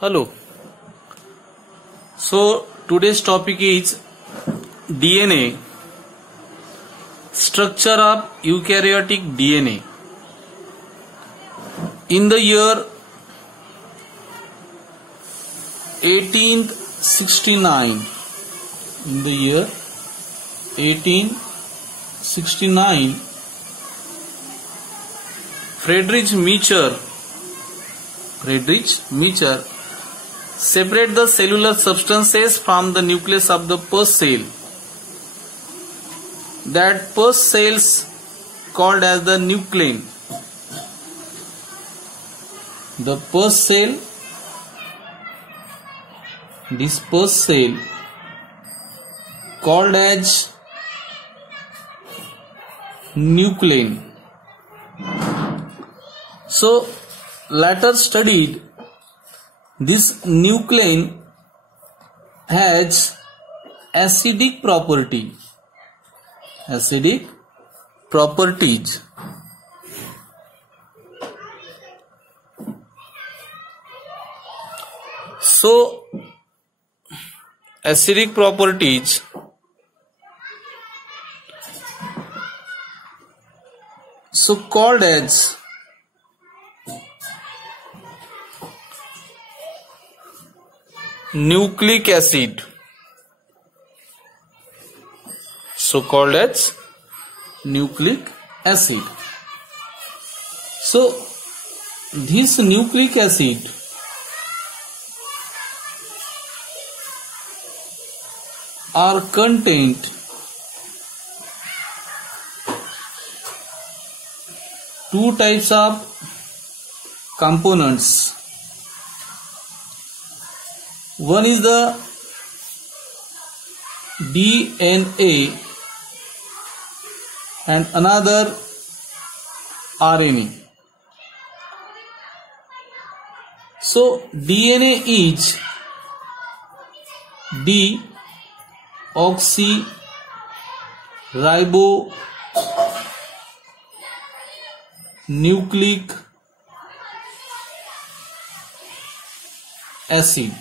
Hello. So today's topic is DNA, structure of eukaryotic DNA. In the year 1869, Friedrich Micher separate the cellular substances from the nucleus of the pus cell. That pus cells called as the nuclein. The pus cell, this pus cell called as nuclein. So later studied this nuclein has acidic properties. So acidic properties called as nucleic acid. So this nucleic acid are contained two types of components. One is the DNA and another RNA. So DNA is deoxyribonucleic acid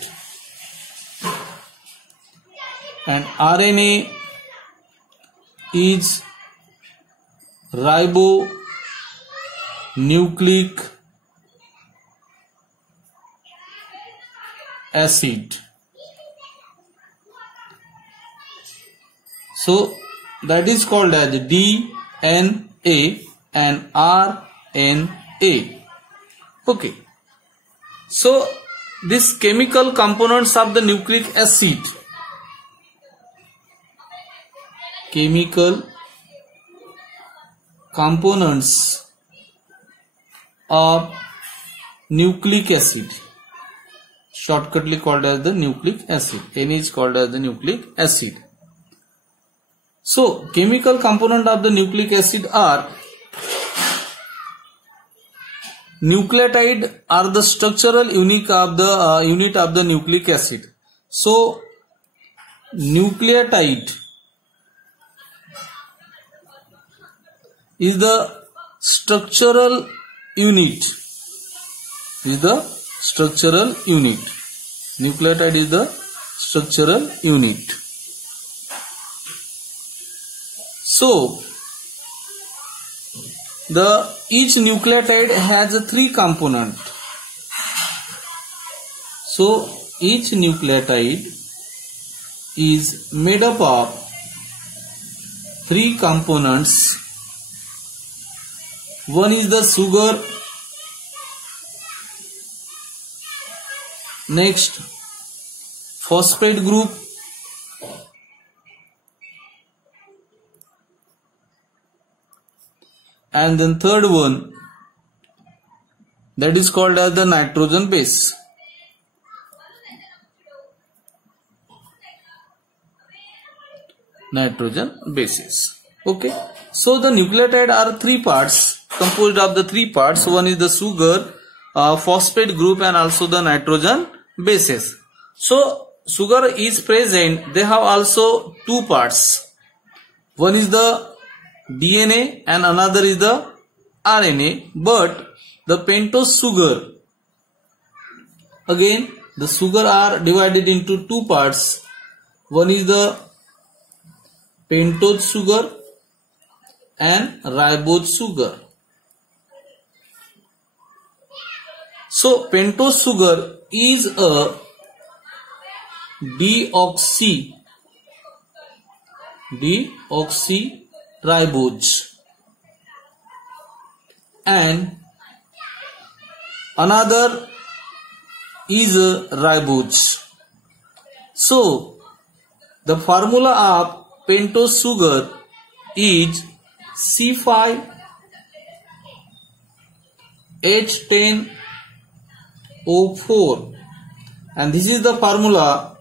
and RNA is ribonucleic acid. So that is called as DNA and RNA. Okay. So this chemical components of the nucleic acid, chemical components of nucleic acid, shortcutly called as the nucleic acid. N is called as the nucleic acid. So chemical component of the nucleic acid are nucleotide are the structural unit of the nucleic acid. So nucleotide is the structural unit. Nucleotide is the structural unit. So each nucleotide has three components. So each nucleotide is made up of three components. One is the sugar, next phosphate group, and then third one, that is called as the nitrogen base. Nitrogen bases. Okay. So the nucleotide are three parts, composed of the three parts. One is the sugar, phosphate group, and also the nitrogen bases. So sugar is present. They have also two parts. One is the DNA and another is the RNA, but the pentose sugar again the sugar are divided into two parts. One is the pentose sugar and ribose sugar. So pentose sugar is a deoxyribose, and another is a ribose. So the formula of pentose sugar is C5H10O4, and this is the formula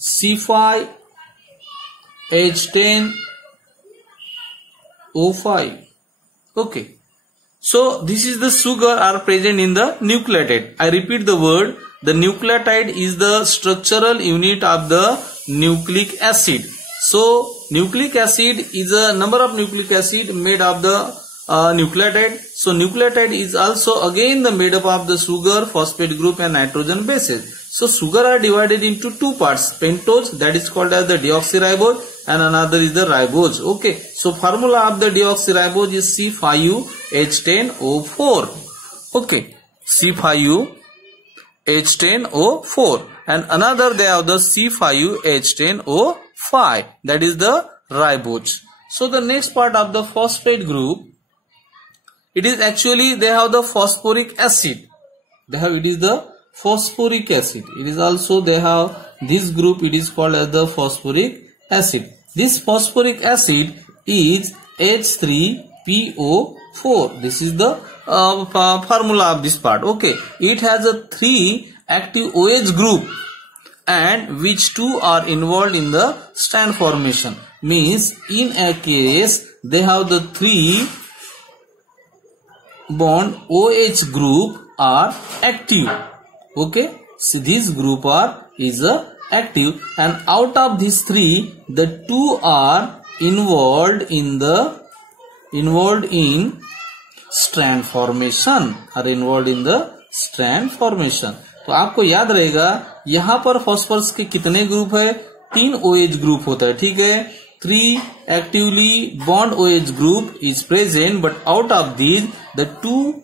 C5H10O5. Okay. So this is the sugar are present in the nucleotide. I repeat the word. The nucleotide is the structural unit of the nucleic acid. So nucleic acid is a number of nucleic acid made of the nucleotide. So nucleotide is also again the made up of the sugar, phosphate group and nitrogen bases. So sugar are divided into two parts. Pentose, that is called as the deoxyribose, and another is the ribose. Okay. So formula of the deoxyribose is C5H10O4. Okay. C5H10O4, and another they have the C5H10O5, that is the ribose. So the next part of the phosphate group, it is actually they have the phosphoric acid. It is the phosphoric acid. It is also they have this group, it is called as the phosphoric acid. This phosphoric acid is H3PO4. This is the formula of this part. Okay, it has a 3 active OH group, and which 2 are involved in the strand formation. Means in a case they have the 3 bond OH group are active. Okay, so this group is active, and out of these 3, the 2 are involved in strand formation, तो आपको याद रहेगा यहाँ पर phosphorus के कितने group है? 3 OH group होता है, ठीक है. 3 actively bond OH group is present, but out of these the 2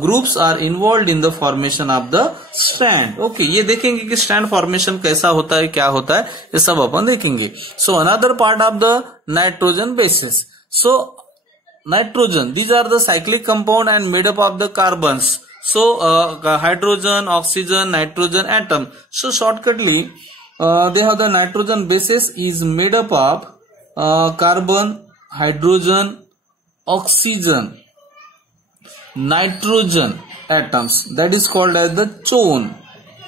groups are involved in the formation of the strand. Okay, ये देखेंगे कि strand formation कैसा होता है, क्या होता है, ये सब अपन देखेंगे. So another part of the nitrogen bases. So nitrogen, these are the cyclic compound and made up of the carbons. So hydrogen, oxygen, nitrogen atom. So shortcutly, they have the nitrogen bases is made up of carbon, hydrogen, oxygen, nitrogen atoms. That is called as the chone.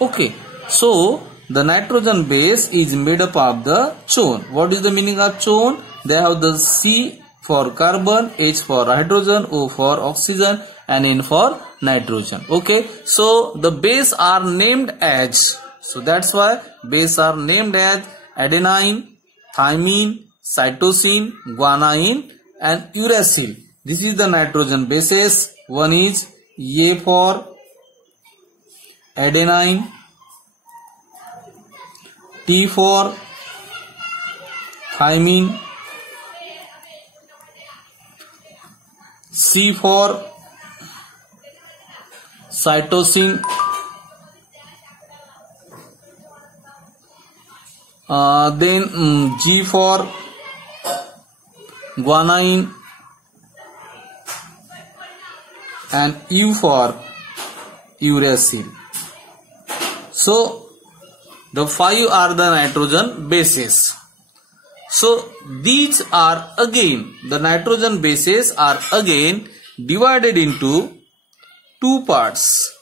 Okay, so the nitrogen base is made up of the chone. What is the meaning of chone? They have the C for carbon, H for hydrogen, O for oxygen, and N for nitrogen. Okay, so the base are named as, so that's why base are named as adenine, thymine, cytosine, guanine, and uracil. This is the nitrogen bases. One is A for adenine, T for thymine, C for cytosine, then G for guanine, and U for uracil. So the 5 are the nitrogen bases. So these are again, the nitrogen bases are again divided into two parts.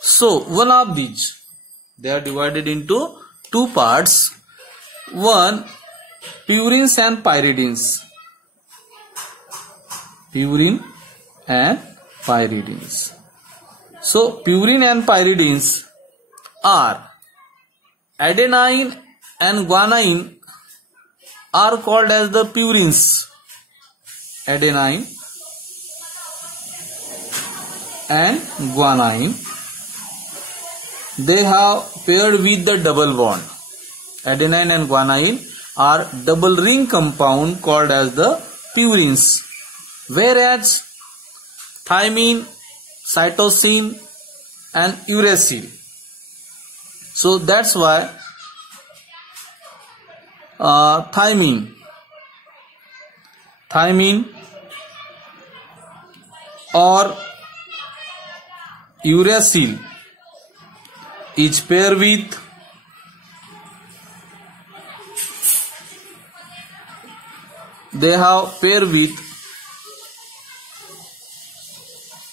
So one of these, they are divided into two parts. One, purines and pyridines. So purine and pyridines are adenine and guanine are called as the purines. Adenine and guanine, they have paired with the double bond. Adenine and guanine are double ring compound called as the purines, whereas thymine, cytosine and uracil. So that's why thymine or uracil is paired with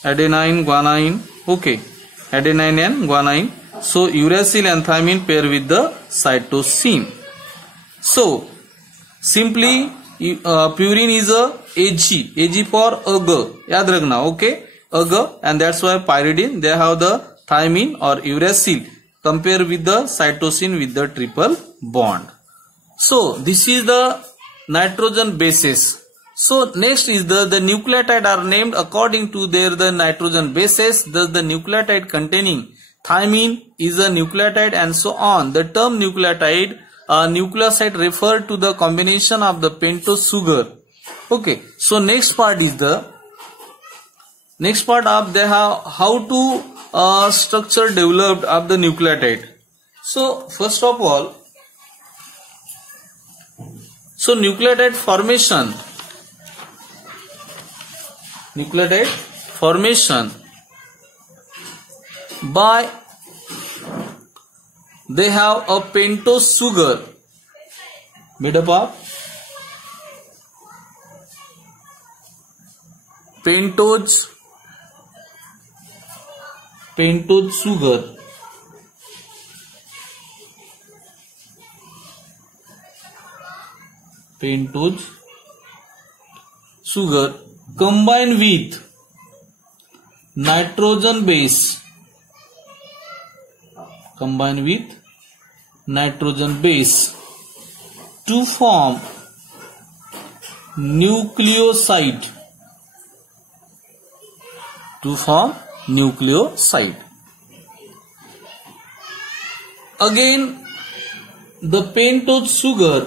adenine, guanine. Okay, adenine and guanine. So uracil and thymine pair with the cytosine. So simply purine is a Ag for ag. याद रखना. Okay, ag, and that's why pyridine they have the thymine or uracil compare with the cytosine with the triple bond. So this is the nitrogen bases. So next is the nucleotide are named according to their the nitrogen bases. Thus the nucleotide containing thymine is a nucleotide and so on. The term nucleotide nucleoside refer to the combination of the pentose sugar. Okay, so next part of they have how to structure developed of the nucleotide. So first of all, so nucleotide formation by they have a pentose sugar made up of pentose sugar combined with nitrogen base to form nucleoside. Again, the pentose sugar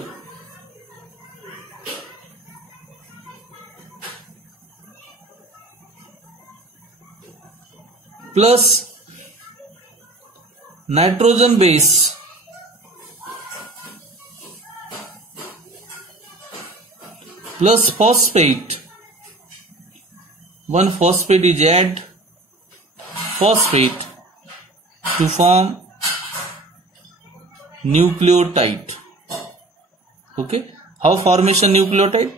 plus nitrogen base plus phosphate. One phosphate is add phosphate to form nucleotide. Okay, how formation nucleotide?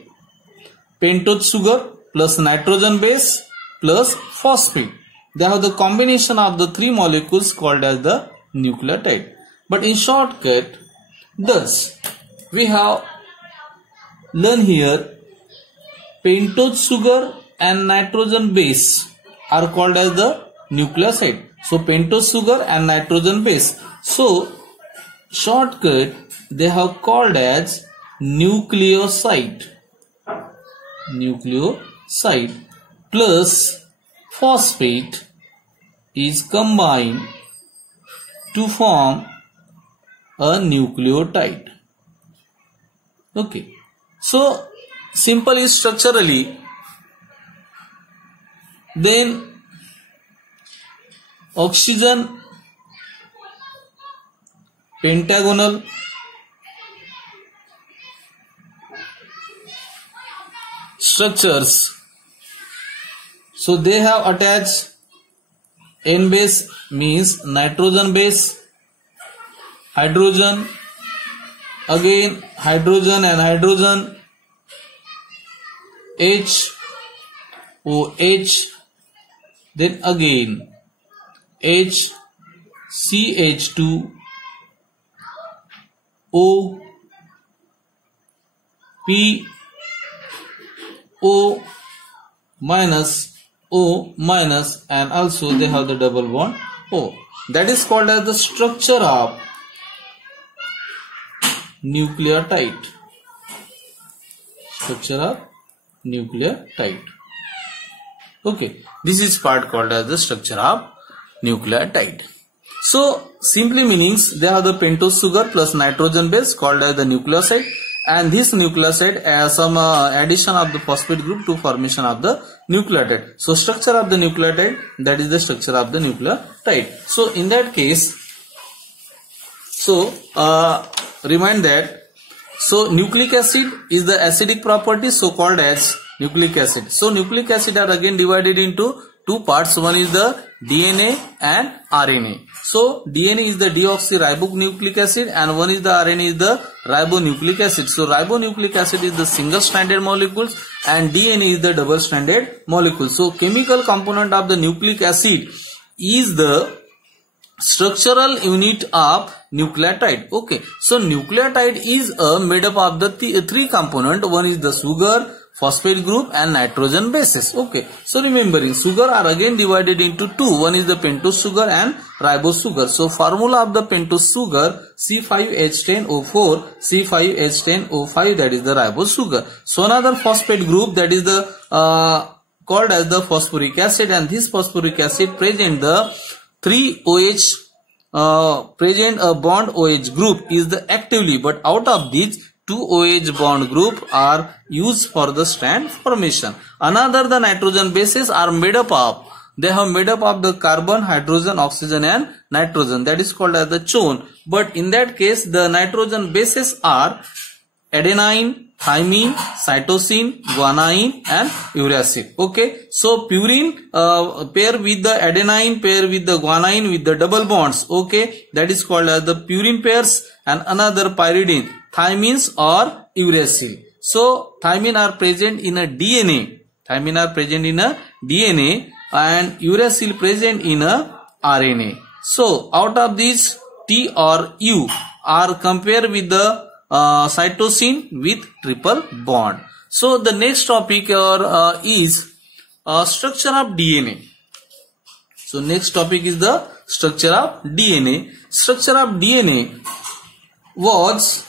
Pentose sugar plus nitrogen base plus phosphate. They have the combination of the three molecules called as the nucleotide. But in shortcut, thus we have learn here pentose sugar and nitrogen base are called as the nucleoside. So pentose sugar and nitrogen base. So shortcut they have called as nucleoside plus phosphate is combined to form a nucleotide. Okay, so simple is structurally, then oxygen pentagonal structures. So they have attached N base means nitrogen base, hydrogen, again hydrogen and hydrogen, OH, then again HCH2, O, P, O minus, and also they have the double bond O. That is called as the structure of nucleotide. Okay, this is part called as the structure of nucleotide. So simply meanings, they have the pentose sugar plus nitrogen base called as the nucleoside, and this nucleoside has some addition of the phosphate group to formation of the nucleotide. So structure of the nucleotide, that is the structure of the nucleotide. So in that case, so remind that, so nucleic acid is the acidic property, so called as nucleic acid. So nucleic acid are again divided into two parts. One is the DNA and RNA. So DNA is the deoxyribonucleic acid and one is the RNA is the ribonucleic acid. So ribonucleic acid is the single stranded molecules and DNA is the double stranded molecule. So chemical component of the nucleic acid is the structural unit of nucleotide. Okay, so nucleotide is made up of the three component. One is the sugar, phosphate group and nitrogen bases. Okay, so remembering, sugar are again divided into two. One is the pentose sugar and ribose sugar. So formula of the pentose sugar, C5H10O4, C5H10O5, that is the ribose sugar. So another phosphate group, that is the called as the phosphoric acid, and this phosphoric acid present the 3 OH present a bond OH group is the actively, but out of these 2 OH bond group are used for the strand formation. Another, the nitrogen bases are made up of, they have made up of the carbon, hydrogen, oxygen and nitrogen, that is called as the chone. But in that case, the nitrogen bases are adenine, thymine, cytosine, guanine and uracil. Okay, so purine pair with the adenine, pair with the guanine with the double bonds. Okay, that is called as the purine pairs, and another pyridine, thymines or uracil. So thymine are present in a DNA, thymine are present in a DNA and uracil present in a RNA. So out of these, T or U are compared with the cytosine with triple bond. So the next topic is structure of DNA. So next topic is the structure of DNA. Structure of DNA was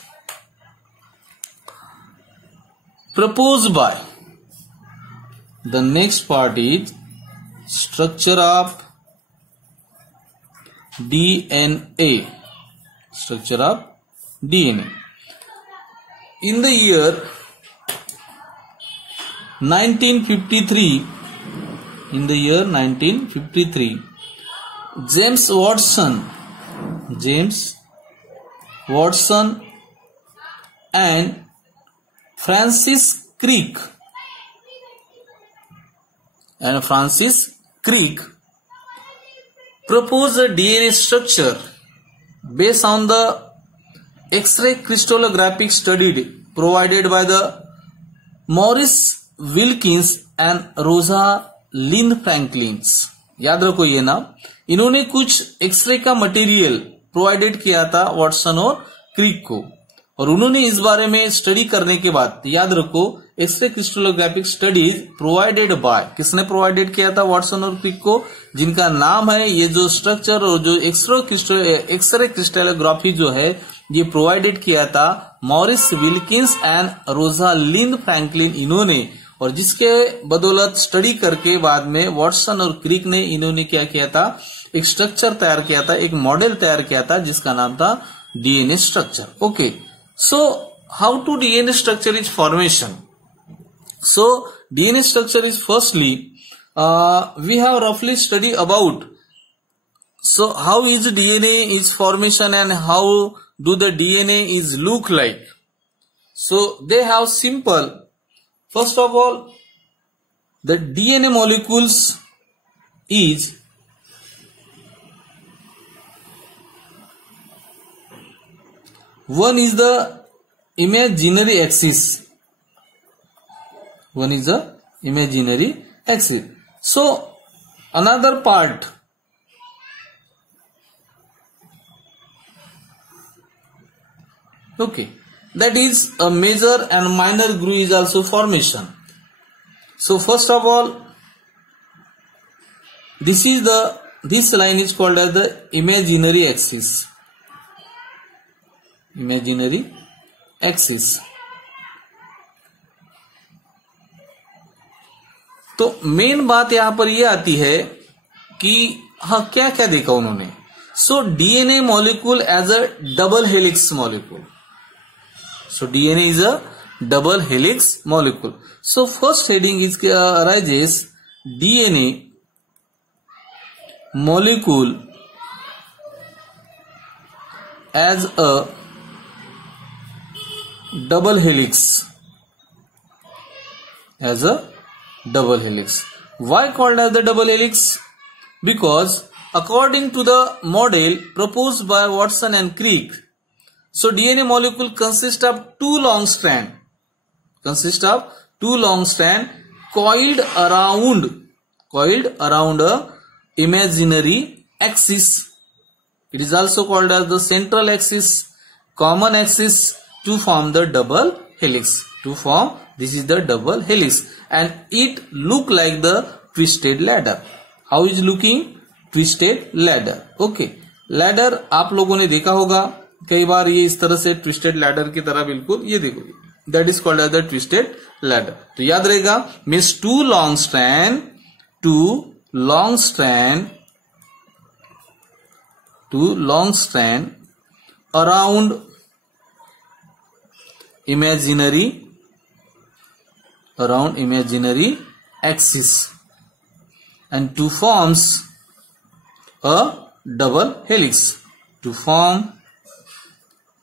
proposed by, the next part is structure of DNA. Structure of DNA. In the year 1953, James Watson and Francis Crick proposed a DNA structure based on the X-ray crystallographic study provided by the Maurice Wilkins and Rosalind Franklin. याद रखो ये नाम. इन्होंने कुछ x ray का material provided किया था Watson और क्रिक को, और उन्होंने इस बारे में स्टडी करने के बाद, याद रखो, X-ray crystallographic studies provided by, किसने प्रोवाइडेड किया था वाटसन और क्रिक को, जिनका नाम है, ये जो स्ट्रक्चर और जो एक्सरे क्रिस्टलोग्राफी जो है ये प्रोवाइडेड किया था Morris Wilkins and Rosalind Franklin इन्होंने, और जिसके बदौलत स्टडी करके बाद में वाटसन और क्रिक ने इन्होंने क्या किया था, एक स्ट्रक्चर तैयार किया था, एक मॉडल तैयार किया था जिसका नाम था DNA structure. Okay, so how to DNA structure is formation. So DNA structure is firstly we have रफली study about, so how is DNA is formation and how do the DNA is look like. So they have simple, first of all, the DNA molecules is one is the imaginary axis, one is the imaginary axis. So another part, okay, that is a major and minor groove is also formation. So first of all, this line is called as the imaginary axis. Imaginary axis. तो main बात यहां पर यह आती है कि हाँ क्या क्या देखा उन्होंने. So DNA molecule as a double helix molecule. So DNA is a double helix molecule. So first heading is arises DNA molecule as a double helix. As a double helix. Why called as the double helix? Because according to the model proposed by Watson and Crick, so DNA molecule consists of two long strands coiled around a imaginary axis. It is also called as the central axis, common axis, to form the double helix. This is the double helix, and it look like the twisted ladder. How is looking? Twisted ladder. Okay, ladder आप लोगों ने देखा होगा कई बार, ये इस तरह से ट्विस्टेड लैडर की तरह बिल्कुल, ये देखो, that is called as the twisted ladder. तो याद रहेगा, means two long strand around imaginary axis and to forms a double helix. To form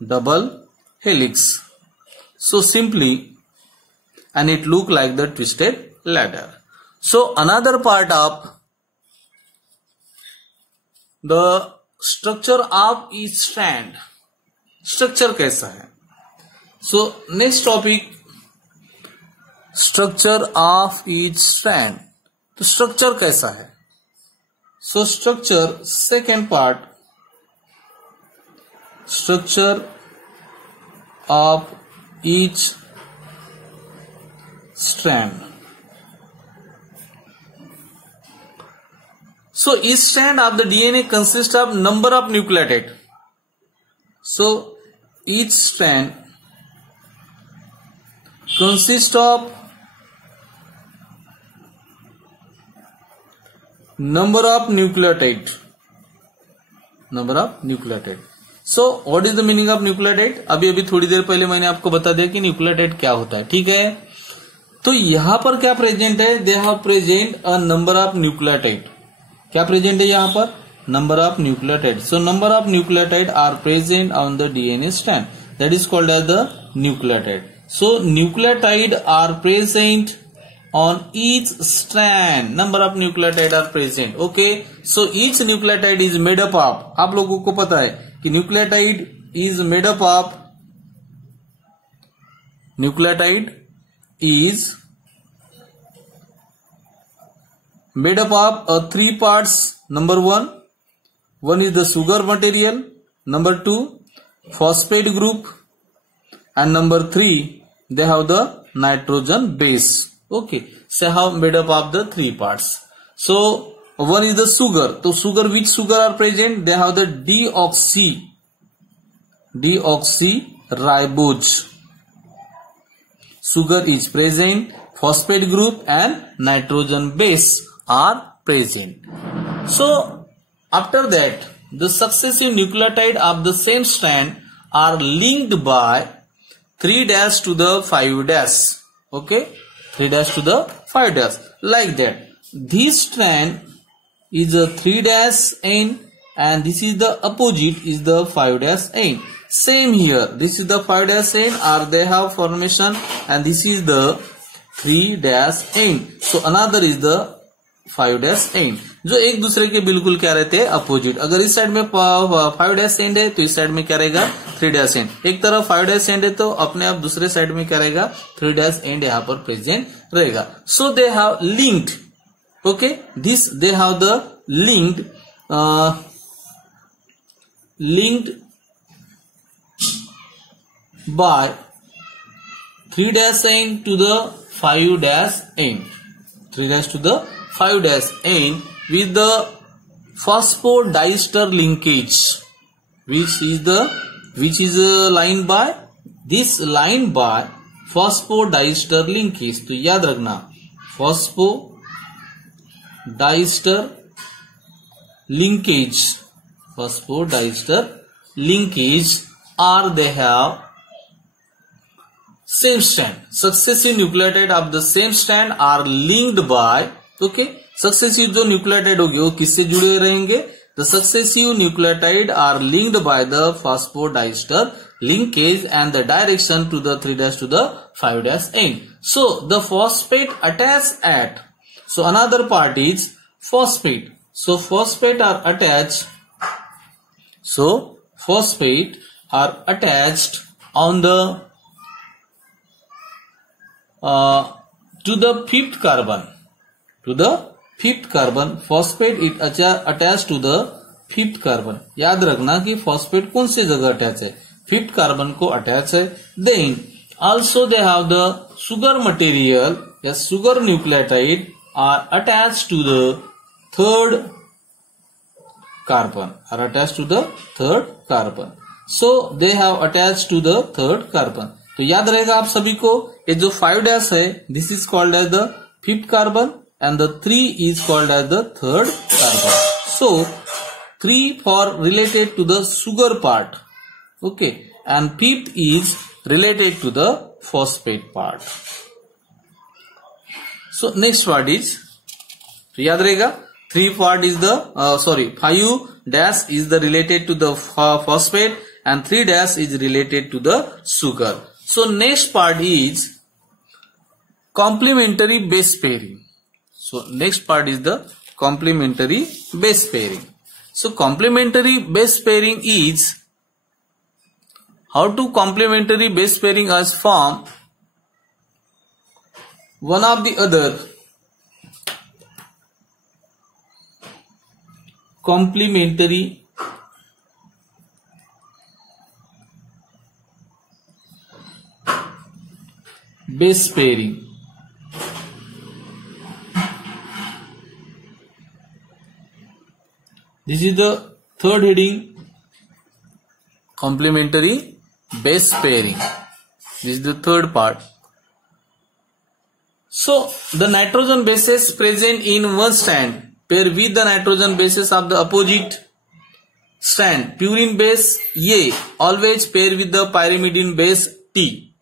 double helix. So simply, and it look like the twisted ladder. So another part of the structure of each strand. Structure कैसा है? So next topic, structure of each strand. तो structure कैसा है? So structure, second part, structure of each strand. So each strand of the DNA consists of number of nucleotide. So each strand consists of number of nucleotide. So what is the meaning of nucleotide? अभी थोड़ी देर पहले मैंने आपको बता दिया कि nucleotide क्या होता है. ठीक है, तो यहां पर क्या प्रेजेंट है? They have present a number of nucleotide. क्या प्रेजेंट है यहां पर? Number of nucleotide. So number of nucleotide are present on the DNA strand, that is called as the nucleotide. So nucleotide are present on each strand. Number of nucleotide are present. Okay, so each nucleotide is made up of, आप लोगों को पता है कि nucleotide is made up of three parts. Number one is the sugar material, number 2 phosphate group, and number 3 they have the nitrogen base. Okay, so have made up of the three parts. So one is the sugar. So sugar, which sugar are present? They have the deoxyribose. Sugar is present, phosphate group and nitrogen base are present. So after that, the successive nucleotide of the same strand are linked by 3' to the 5'. Okay, 3' to the 5', like that. This strand is a 3' end and this is the opposite is the 5' end. Same here, this is the 5' end, or they have formation, and this is the 3' end. So another is the 5' end, जो एक दूसरे के बिल्कुल क्या रहते हैं? Opposite. अगर इस साइड में 5' एंड है तो इस साइड में क्या रहेगा? 3' एंड. एक तरफ 5' एंड है तो अपने आप दूसरे साइड में क्या रहेगा? 3' एंड यहाँ पर प्रेजेंट रहेगा. So they have linked. Okay, this they have the linked by 3' end to the 5' end. 3' to the 5' end with the phosphodiester linkage, which is lined by phosphodiester linkage. तो याद रखना, phosphodiester diester linkage, phosphodiester linkage, or they have same strand. Successive nucleotide of the same strand are linked by, okay, successive जो nucleotide होगी वो किससे जुड़े रहेंगे? The successive nucleotide are linked by the phosphodiester linkage and the direction to the 3' to the 5' end. So the phosphate attached at, so another part is phosphate. So phosphate are attached. So phosphate are attached on the to the fifth carbon. To the fifth carbon, phosphate is attached to the fifth carbon. याद रखना कि phosphate कौन से जगह attach है? fifth carbon को attach है. Then also they have the sugar material, yes, sugar nucleotide are attached to the third carbon. Are attached to the third carbon. So they have attached to the third carbon. तो याद रहेगा आप सभी को, ये जो 5' है, this is called as the fifth carbon and the 3 is called as the third carbon. So 3 for related to the sugar part, okay, and fifth is related to the phosphate part. So next part is, तो याद रहेगा 3 part is the 5' is the related to the phosphate and 3' is related to the sugar. So next part is complementary base pairing. So next part is the complementary base pairing. So complementary base pairing is, how to complementary base pairing as form one of the other. Complementary base pairing. This is the third heading, complementary base pairing. This is the third part. So the nitrogen bases present in one strand pair with the nitrogen bases of the opposite strand. Purine base A always pair with the pyrimidine base T.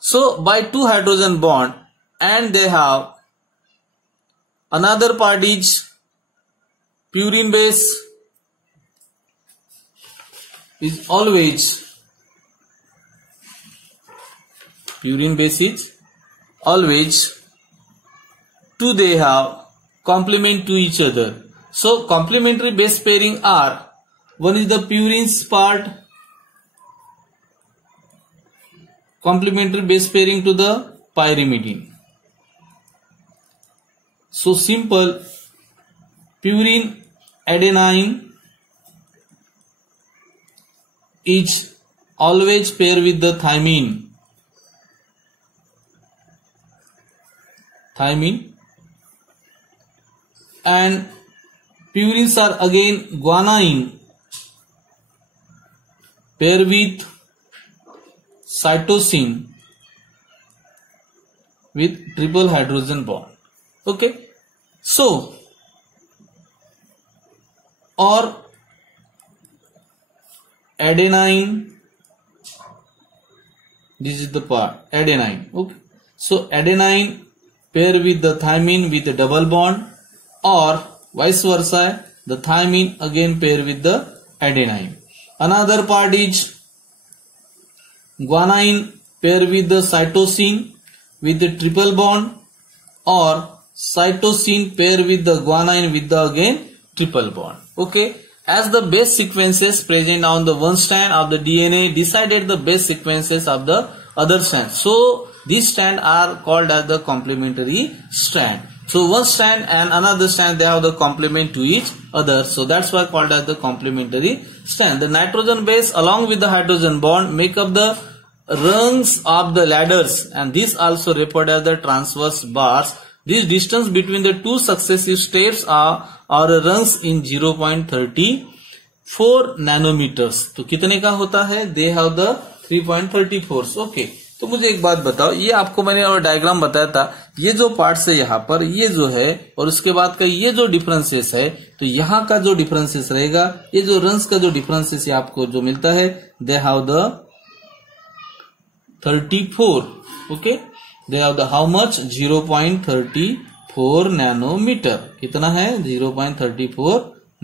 So by 2 hydrogen bond, and they have another part is purine base is always two, they have complement to each other. So complementary base pairing are, one is the purine's part, complementary base pairing to the pyrimidine. So simple, purine adenine is always pair with the thymine. And purines are again guanine pair with cytosine with triple hydrogen bond. Okay, so or adenine, this is the part adenine. Okay, so adenine pair with the thymine with a double bond, or vice versa, the thymine again pair with the adenine. Another part is guanine pair with the cytosine with the triple bond, or cytosine pair with the guanine with the again triple bond. Okay, as the base sequences present on the one strand of the DNA decided the base sequences of the other strand. So these strands are called as the complementary strand. So one strand and another strand, they have the complement to each other. So that's why called as the complementary strand. The nitrogen base along with the hydrogen bond make up the rungs of the ladders, and this also referred as the transverse bars. This distance between the two successive steps are rungs in 0.34 nanometers. तो कितने का होता है? They have the 3.34. Okay. तो मुझे एक बात बताओ, ये आपको मैंने और डायग्राम बताया था, ये जो पार्ट्स है यहाँ पर, ये जो है और उसके बाद का ये जो डिफरेंसेस है, तो यहाँ का जो डिफरेंसेस रहेगा, ये जो रंस का जो डिफरेंसेस आपको जो मिलता है, they have the 34, okay, they have the how much 0.34 nanometre, कितना है 0.34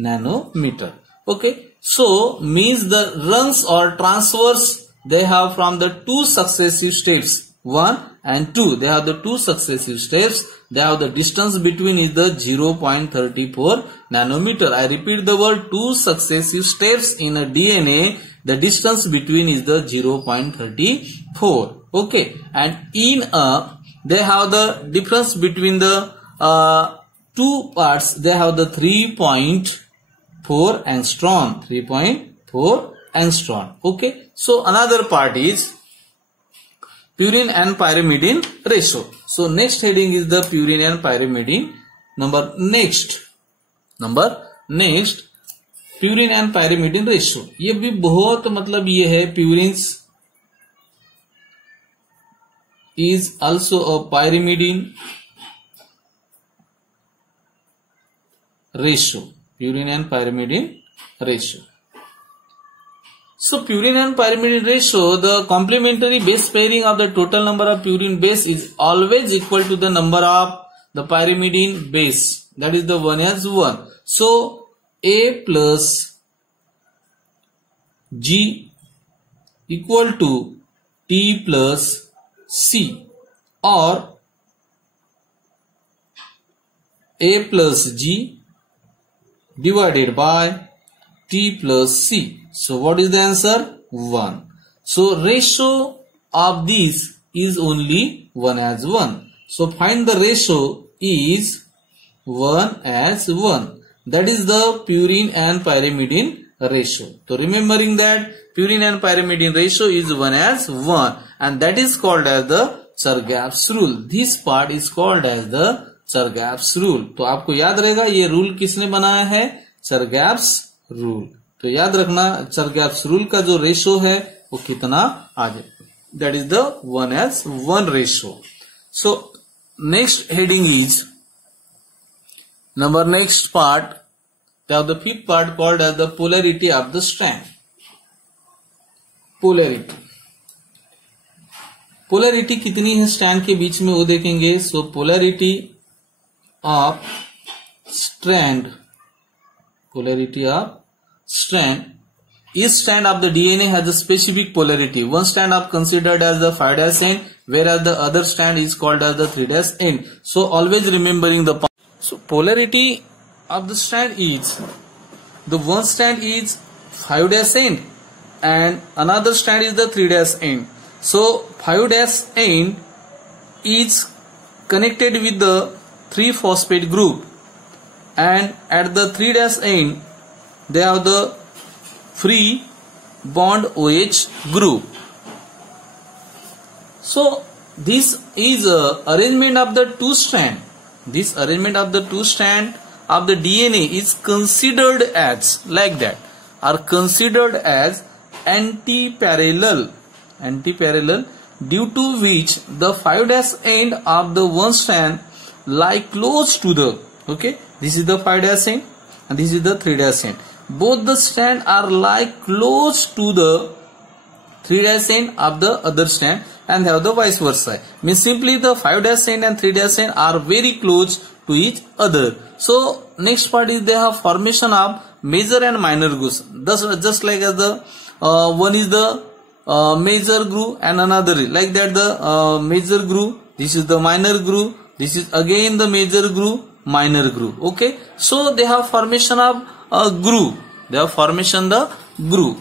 nanometre, okay. So means the runs or transverse they have from the two successive steps 1 and 2, they have the two successive steps, they have the distance between is the 0.34 nanometer. I repeat the word, two successive steps in a DNA, the distance between is the 0.34, okay. And in a they have the difference between the two parts, they have the 3.4 angstrom, 3.4 angstrom, okay. So another part is purine and pyrimidine ratio. So next heading is the purine and pyrimidine. Next purine and pyrimidine ratio. ये भी बहुत मतलब ये है, purines is also a pyrimidine ratio, purine and pyrimidine ratio. So purine and pyrimidine ratio, the complementary base pairing of the total number of purine base is always equal to the number of the pyrimidine base, that is the 1 as 1. So A plus G equal to T plus C, or A plus G divided by T plus C. So what is the answer? 1. So ratio of these is only 1 as 1. So find the ratio is 1 as 1. That is the purine and pyrimidine ratio. So remembering that purine and pyrimidine ratio is 1 as 1, and that is called as the Chargaff's rule. This part is called as the Chargaff's rule. तो आपको याद रहेगा ये rule किसने बनाया है? Chargaff's rule. तो याद रखना Chargaff's rule का जो रेशो है वो कितना आ जाए, that is the 1 as 1 ratio. So next heading is next part, the fifth part called as the polarity of the strand. Polarity कितनी है स्ट्रैंड के बीच में वो देखेंगे. So polarity of strand, each strand of the DNA has a specific polarity. One strand are considered as the 5' end, whereas the other strand is called as the 3' end. So always remembering the polarity of the strand is, the one strand is 5' end and another strand is the 3' end. So 5' end is connected with the 3-phosphate group, and at the 3' end they have the free bond OH group. So this is a arrangement of the two strand. This arrangement of the two strand of the DNA is considered as like that, are considered as anti-parallel, due to which the 5' end of the one strand lie close to the, okay, this is the 5' end and this is the 3' end. Both the strand are lie close to the 3' end of the other strand and have the vice versa. Means simply the 5' end and 3' end are very close to each other. So next part is they have formation of major and minor grooves. Thus just like as the one is the major groove and another is like that, the major groove, this is the minor groove, this is again the major groove, minor groove, okay. So they have formation of groove, they have formation the groove,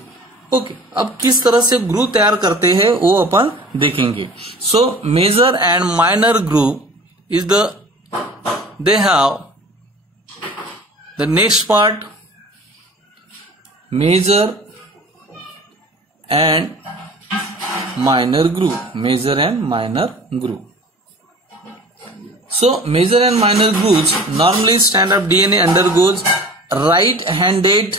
okay. अब किस तरह से groove तैयार करते हैं वो अपन देखेंगे. So major and minor groove is the, they have the next part, major and minor groove, major and minor groove. So major and minor grooves, normally strand of DNA undergoes right-handed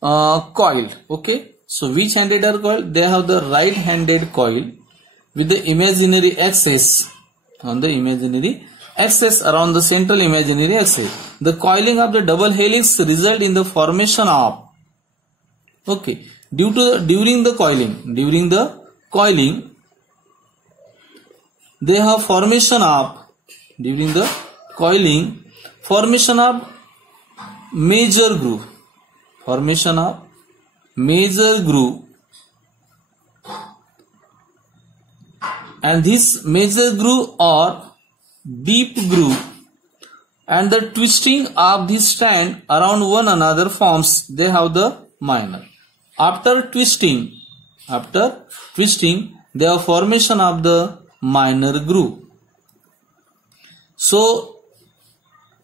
coil, okay. So which handed are coil? They have the right-handed coil, with the imaginary axis on the imaginary axis around the central imaginary axis. The coiling of the double helix result in the formation of, okay, during the coiling they have formation of major groove, and this major groove or deep groove and the twisting of this strand around one another forms, they have the minor. After twisting they have formation of the minor groove. So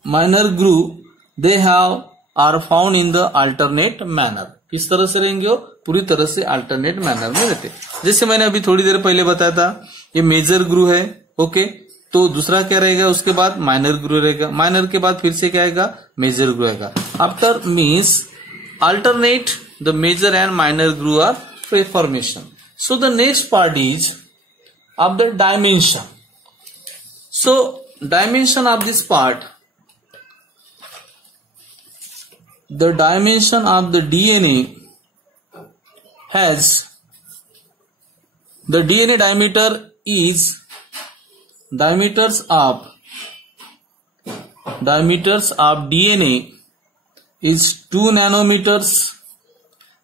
minor groove they are found in the alternate manner. किस तरह से रहेंगे वो? पूरी तरह से alternate manner में रहते. जैसे मैंने अभी थोड़ी देर पहले बताया था, ये मेजर ग्रूव है. ओके, तो दूसरा क्या रहेगा? उसके बाद माइनर ग्रूव रहेगा. माइनर के बाद फिर से क्या आएगा? मेजर ग्रूव आएगा. After means alternate the major and minor groove are formation. So the next part is of the dimension. So dimension of this part, the dimension of the DNA has, the DNA diameter is diameters of DNA is 2 nanometers.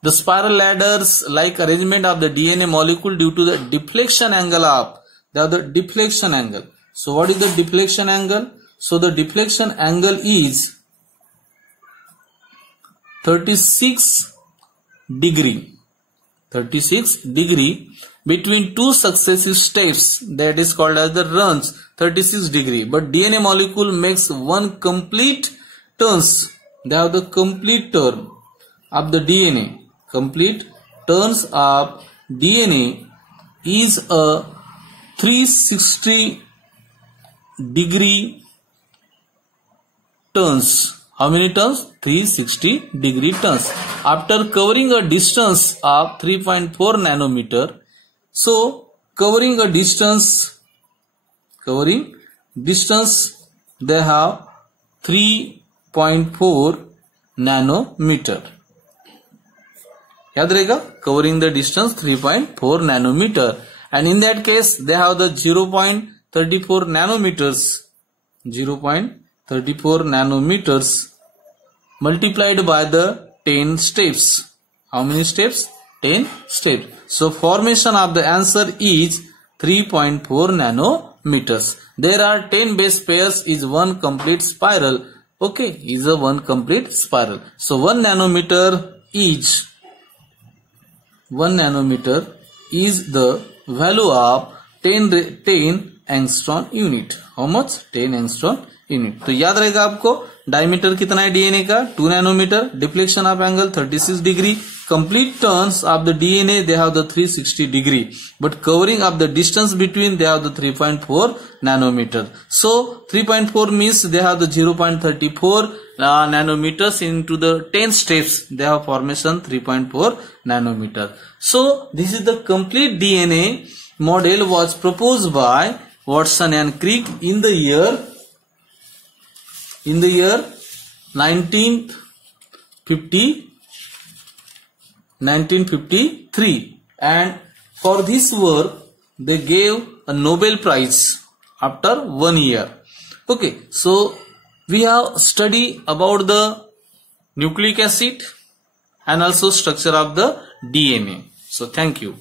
The spiral ladders like arrangement of the DNA molecule due to the deflection angle of, they have the deflection angle. So what is the deflection angle? So the deflection angle is 36 degree between two successive steps, that is called as the runs, 36 degree. But DNA molecule makes one complete turns. They have the complete turn of the DNA. Complete turns of DNA is a 360 degree turns. How many turns? 360 degree turns. After covering a distance of 3.4 nanometer, so covering distance they have 3.4 nanometer. याद रहेगा, covering the distance 3.4 nanometer, and in that case they have the 0.34 nanometers. 0.34 nanometers multiplied by the 10 steps. How many steps? 10 steps. So formation of the answer is 3.4 nanometers. There are 10 base pairs is one complete spiral. Okay, is a one complete spiral. So 1 nanometer is the value of 10 angstrom unit. How much? 10 angstrom unit. तो याद रहेगा आपको diameter कितना है DNA का? 2 nanometre. Deflection of angle 36 degree. Complete turns of the DNA they have the 360 degree, but covering of the distance between they have the 3.4 nanometer. So 3.4 means they have the 0.34 nanometers into the 10 steps. They have formation 3.4 nanometer. So this is the complete DNA model was proposed by Watson and Crick in the year 1953, and for this work they gave a Nobel Prize after 1 year. Okay, so we have studied about the nucleic acid and also structure of the DNA. So thank you.